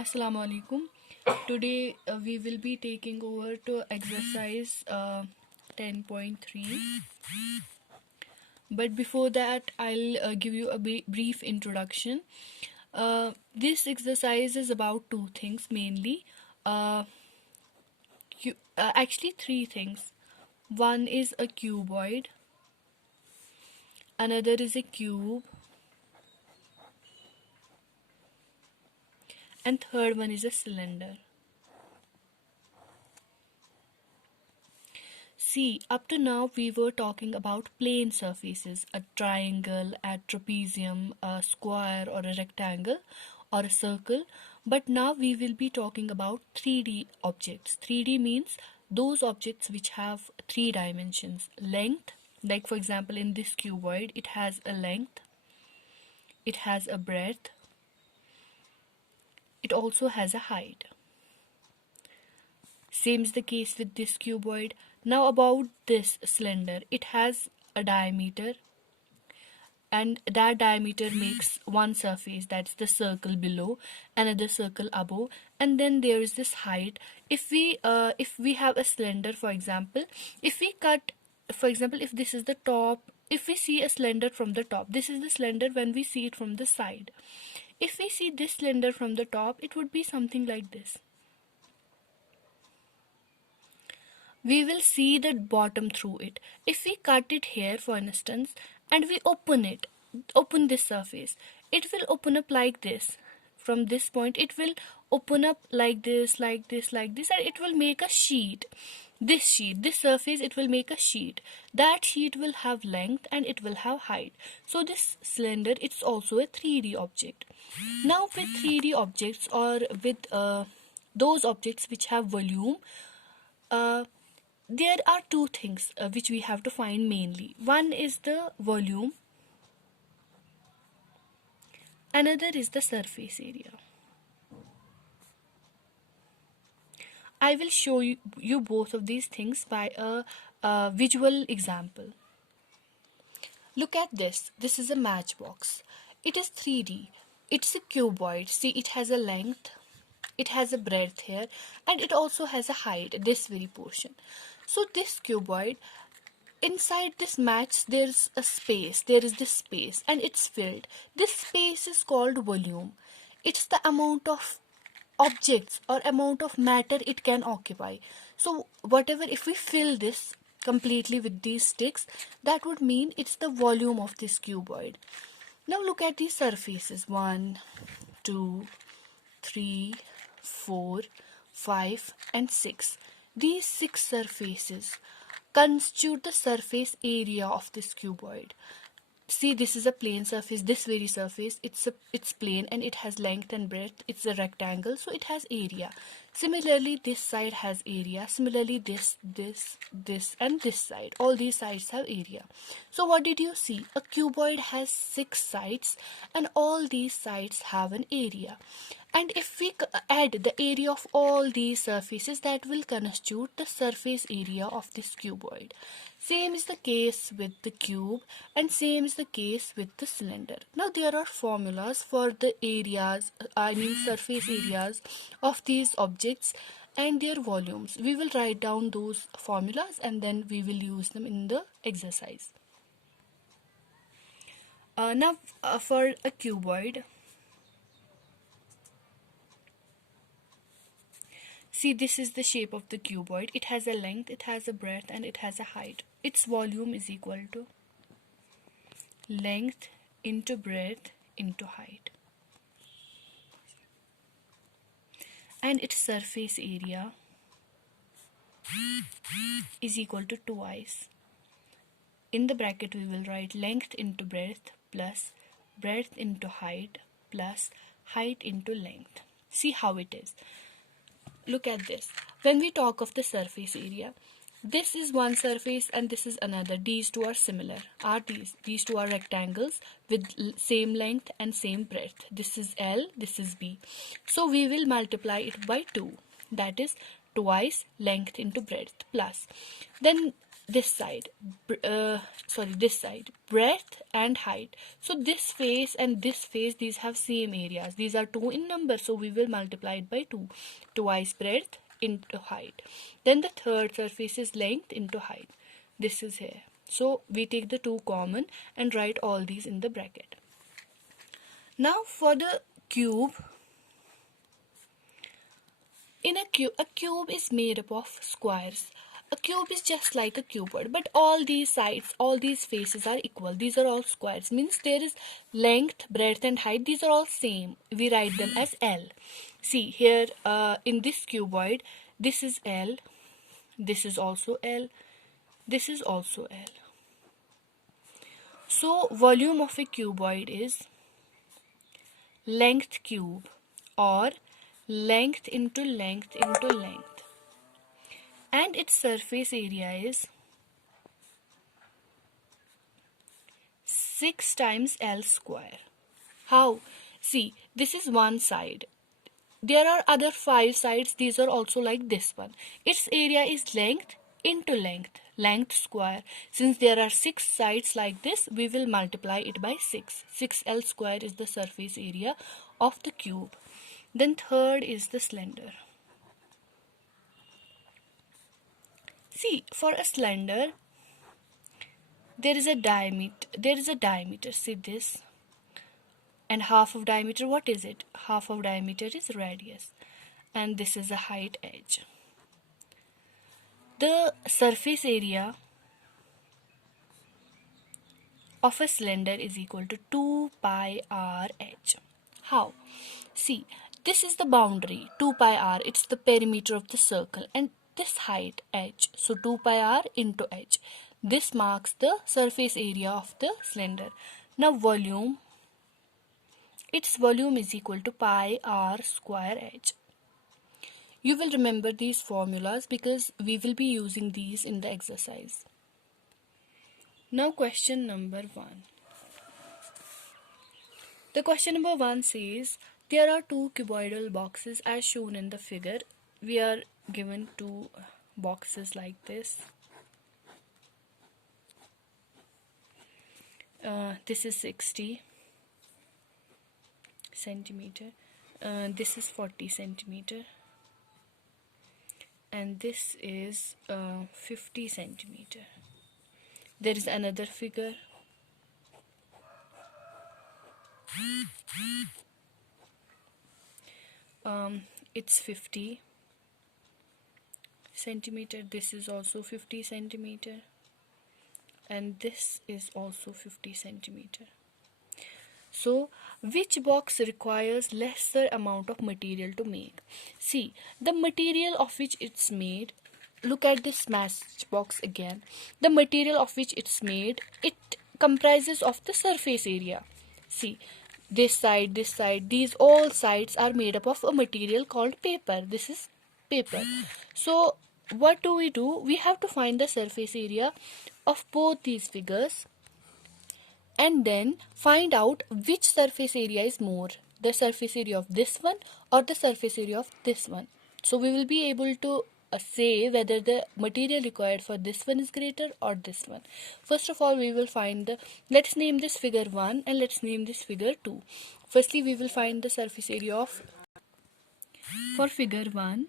Assalamu alaikum. Today we will be taking over to exercise 10.3. But before that, I'll give you a brief introduction. This exercise is about two things mainly. Uh, Actually, three things. One is a cuboid, another is a cube, and third one is a cylinder. See, up to now we were talking about plane surfaces, a triangle, a trapezium, a square or a rectangle or a circle. But now we will be talking about 3D objects. 3D means those objects which have three dimensions. Length, like for example in this cuboid, it has a length, it has a breadth, it also has a height. Same is the case with this cuboid. Now about this cylinder, it has a diameter, and that diameter makes one surface, that's the circle below, another circle above, and then there is this height. If we have a cylinder, for example, if we cut, for example, if this is the top, if we see a cylinder from the top, this is the cylinder when we see it from the side. If we see this cylinder from the top, it would be something like this. We will see the bottom through it. If we cut it here, for instance, and we open this surface, it will open up like this. From this point, it will open up like this, like this, like this, and it will make a sheet. This surface, it will make a sheet. That sheet will have length and it will have height. So this cylinder, it's also a 3D object. Now with 3D objects, or with those objects which have volume, uh, there are two things which we have to find mainly. One is the volume, another is the surface area. I will show you both of these things by a visual example. Look at this. This is a matchbox. It is 3D. It's a cuboid. See, it has a length, it has a breadth here, and it also has a height, this very portion. So this cuboid, inside this match, there's a space, there is this space, and it's filled. This space is called volume. It's the amount of objects or amount of matter it can occupy. So whatever, if we fill this completely with these sticks, that would mean it's the volume of this cuboid. Now look at these surfaces: 1, 2, 3, 4, 5, and 6. These 6 surfaces constitute the surface area of this cuboid. See, this is a plane surface. This very surface, it's plane and it has length and breadth. It's a rectangle, so it has area. Similarly, this side has area. Similarly, this, and this side, all these sides have area. So what did you see? A cuboid has 6 sides, and all these sides have an area. And if we add the area of all these surfaces, that will constitute the surface area of this cuboid. Same is the case with the cube, and same is the case with the cylinder. Now there are formulas for the areas, surface areas of these objects and their volumes. We will write down those formulas and then we will use them in the exercise. Now for a cuboid, see, this is the shape of the cuboid. It has a length, it has a breadth, and it has a height. Its volume is equal to length into breadth into height. And its surface area is equal to twice. In the bracket we will write length into breadth plus breadth into height plus height into length. See how it is. Look at this. When we talk of the surface area, this is one surface and this is another. These two are similar. These two are rectangles with same length and same breadth. This is L, this is B. So we will multiply it by 2. That is twice length into breadth plus. Then this side, this side, breadth and height. So this face and this face, these have same areas. These are 2 in number, so we will multiply it by 2. Twice breadth into height. Then the third surface is length into height. This is here. So we take the 2 common and write all these in the bracket. Now for the cube, in a cube is made up of squares. A cube is just like a cuboid, but all these sides, all these faces are equal. These are all squares. Means there is length, breadth and height. These are all same. We write them as L. See here in this cuboid, this is L. This is also L. This is also L. So volume of a cuboid is length cube, or length into length into length, and its surface area is 6 times L square. How? See, this is one side. There are other 5 sides. These are also like this one. Its area is length into length, length square. Since there are 6 sides like this, we will multiply it by 6. 6L square is the surface area of the cube. Then third is the cylinder. See, for a cylinder, there is a diameter. See this. And half of diameter, what is it? Half of diameter is radius. And this is a height edge. The surface area of a cylinder is equal to 2 pi r h. How? See, this is the boundary, 2 pi r, it's the perimeter of the circle, and this height h, so 2 pi r into h. This marks the surface area of the cylinder. Now volume, its volume is equal to pi r square h. You will remember these formulas because we will be using these in the exercise. Now question number 1. The question number 1 says, there are 2 cuboidal boxes as shown in the figure. We are given 2 boxes like this. This is 60 centimeter. This is 40 centimeter. And this is 50 centimeter. There is another figure. It's 50 centimeter. This is also 50 centimeter. And this is also 50 centimeter. So, which box requires lesser amount of material to make? See, the material of which it's made, look at this matchbox again. The material of which it's made, it comprises of the surface area. See, this side, these all sides are made up of a material called paper. This is paper. So, what do? We have to find the surface area of both these figures and then find out which surface area is more, the surface area of this one or the surface area of this one. So we will be able to say whether the material required for this one is greater or this one. First of all, we will find the, let's name this figure 1 and let's name this figure 2. Firstly, we will find the surface area of, for figure 1,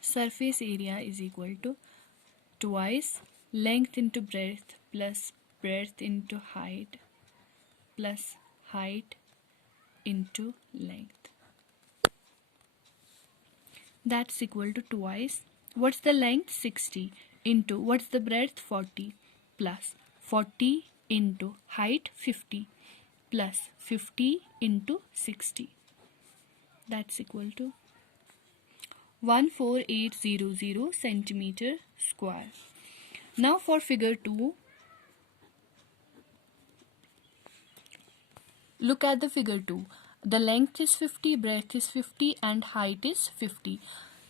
surface area is equal to twice length into breadth plus breadth into height plus height into length. That's equal to twice. What's the length? 60 into what's the breadth? 40 plus 40 into height 50 plus 50 into 60. That's equal to 14800 centimeter square. Now for figure 2, look at the figure 2. The length is 50, breadth is 50 and height is 50.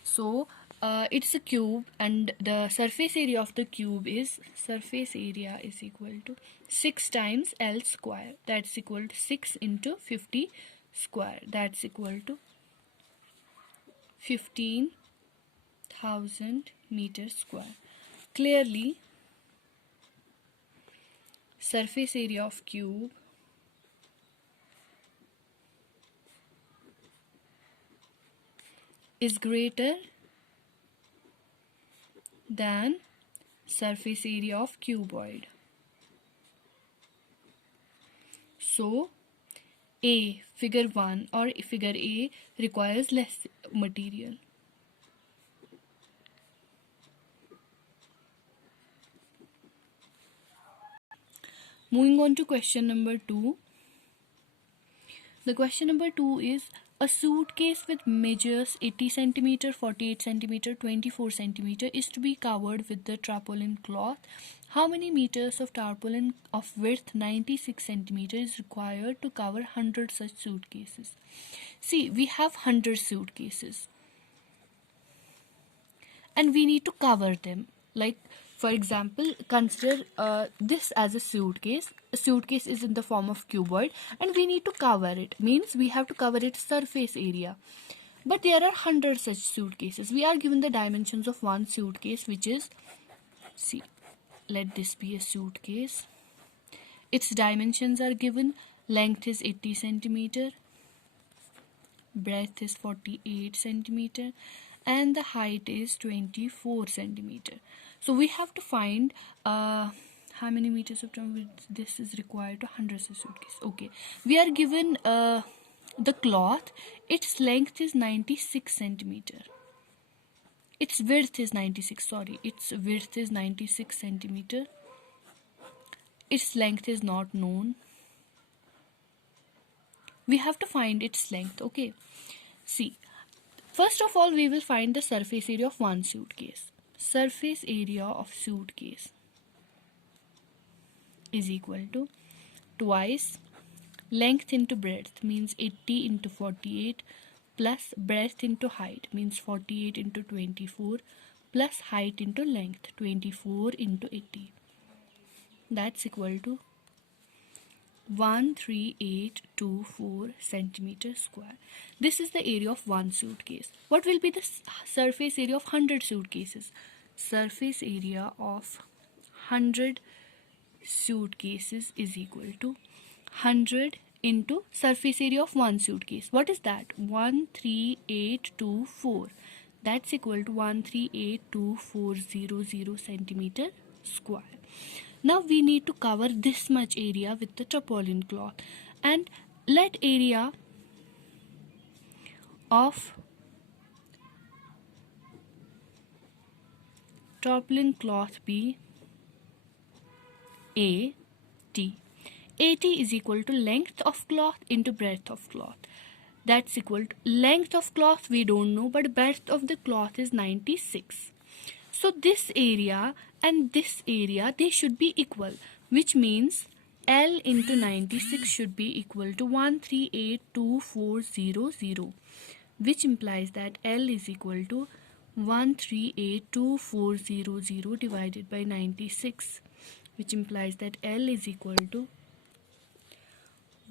So it's a cube and the surface area of the cube is, surface area is equal to 6 times L square. That's equal to 6 into 50 square. That's equal to 15,000 meter square. Clearly, surface area of cube is greater than surface area of cuboid. So, figure 1 or figure A requires less material. Moving on to question number 2. The question number 2 is a suitcase with measures 80 centimeter, 48 centimeter, 24 centimeter is to be covered with the tarpaulin cloth. How many meters of tarpaulin of width 96 centimeter is required to cover 100 such suitcases? See, we have 100 suitcases and we need to cover them. Like, for example, consider this as a suitcase. A suitcase is in the form of cuboid and we need to cover it. Means we have to cover its surface area. But there are 100 such suitcases. We are given the dimensions of one suitcase, which is, see, let this be a suitcase. Its dimensions are given. Length is 80 centimeter. Breadth is 48 centimeter. And the height is 24 centimeter. So we have to find how many meters of this is required to 100 suitcases. Okay, we are given the cloth. Its length is 96 centimeter. Its width is 96. Sorry, its width is 96 centimeter. Its length is not known. We have to find its length. Okay, see. First of all, we will find the surface area of one suitcase. Surface area of suitcase is equal to twice length into breadth, means 80 into 48, plus breadth into height, means 48 into 24, plus height into length, 24 into 80. That's equal to 13824 centimeter square. This is the area of one suitcase. What will be the surface area of 100 suitcases? Surface area of 100 suitcases is equal to 100 into surface area of one suitcase. What is that? 13824. That's equal to 1382400 centimeter square. Now we need to cover this much area with the tarpaulin cloth, and let area of tarpaulin cloth be AT. AT is equal to length of cloth into breadth of cloth. That's equal to length of cloth we don't know, but breadth of the cloth is 96. So this area and this area, they should be equal, which means L into 96 should be equal to 1382400, which implies that L is equal to 1382400 divided by 96, which implies that L is equal to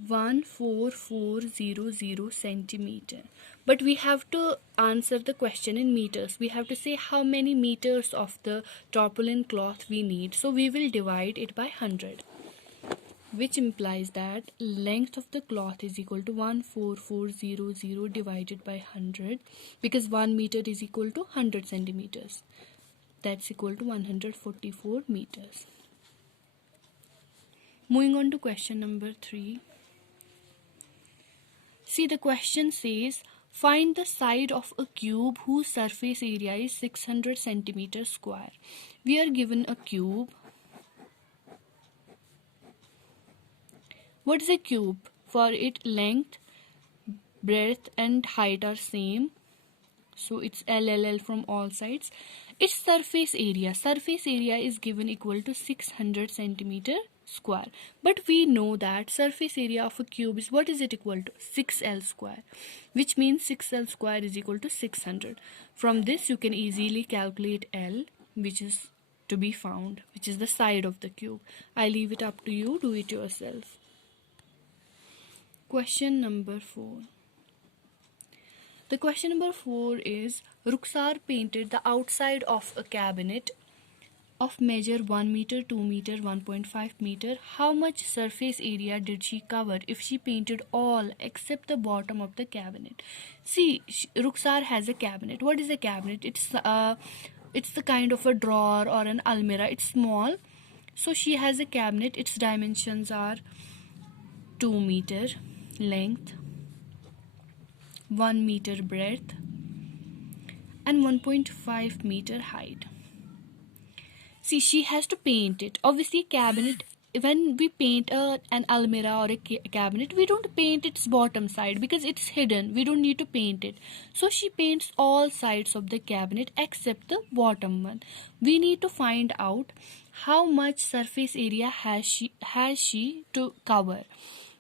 14400 centimeter. But we have to answer the question in meters. We have to say how many meters of the tarpaulin cloth we need. So we will divide it by 100, which implies that length of the cloth is equal to 14400 divided by 100, because 1 meter is equal to 100 centimeters. That's equal to 144 meters. Moving on to question number 3. See, the question says, find the side of a cube whose surface area is 600 centimeters square. We are given a cube. What is a cube? For it, length, breadth and height are same. So it's LLL from all sides. Its surface area is given equal to 600 centimeter square. But we know that surface area of a cube is, what is it equal to? 6L square, which means 6L square is equal to 600. From this you can easily calculate L, which is to be found, which is the side of the cube. I leave it up to you, do it yourself. Question number 4. The question number 4 is Rukhsar painted the outside of a cabinet of measure 1 meter, 2 meter, 1.5 meter. How much surface area did she cover if she painted all except the bottom of the cabinet? See, Rukhsar has a cabinet. What is a cabinet? It's the kind of a drawer or an almirah. It's small. So she has a cabinet. Its dimensions are 2 meter length, 1 meter breadth, and 1.5 meter height. See, she has to paint it. Obviously, cabinet, when we paint an almirah or a cabinet, we don't paint its bottom side because it's hidden. We don't need to paint it. So she paints all sides of the cabinet except the bottom one. We need to find out how much surface area has she to cover.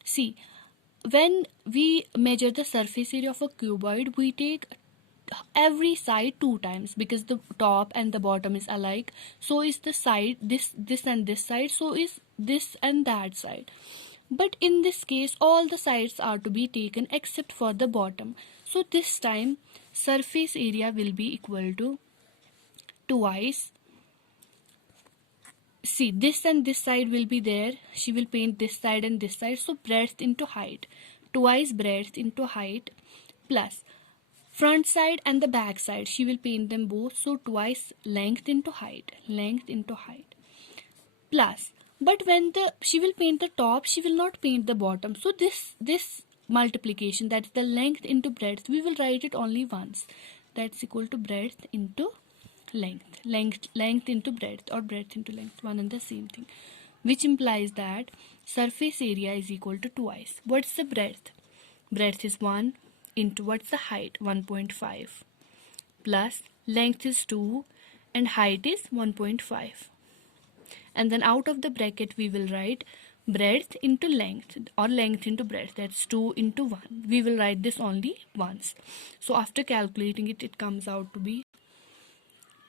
See, when we measure the surface area of a cuboid, we take every side two times because the top and the bottom is alike. So is the side, this and this side, so is this and that side. But in this case all the sides are to be taken except for the bottom. So this time surface area will be equal to twice. See, this and this side will be there. She will paint this side and this side. So breadth into height, twice breadth into height, plus front side and the back side, she will paint them both. So twice length into height, plus. But when she will paint the top, she will not paint the bottom. So this multiplication, that's the length into breadth, we will write it only once. That's equal to breadth into length into breadth, or breadth into length, one and the same thing, which implies that surface area is equal to twice. What's the breadth? Breadth is 1 into what's the height? 1.5 plus length is 2 and height is 1.5. And then out of the bracket we will write breadth into length, or length into breadth. That's 2 into 1. We will write this only once. So after calculating it, it comes out to be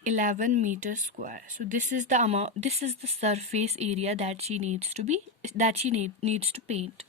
11 meters square. So this is the amount, this is the surface area that she needs to paint.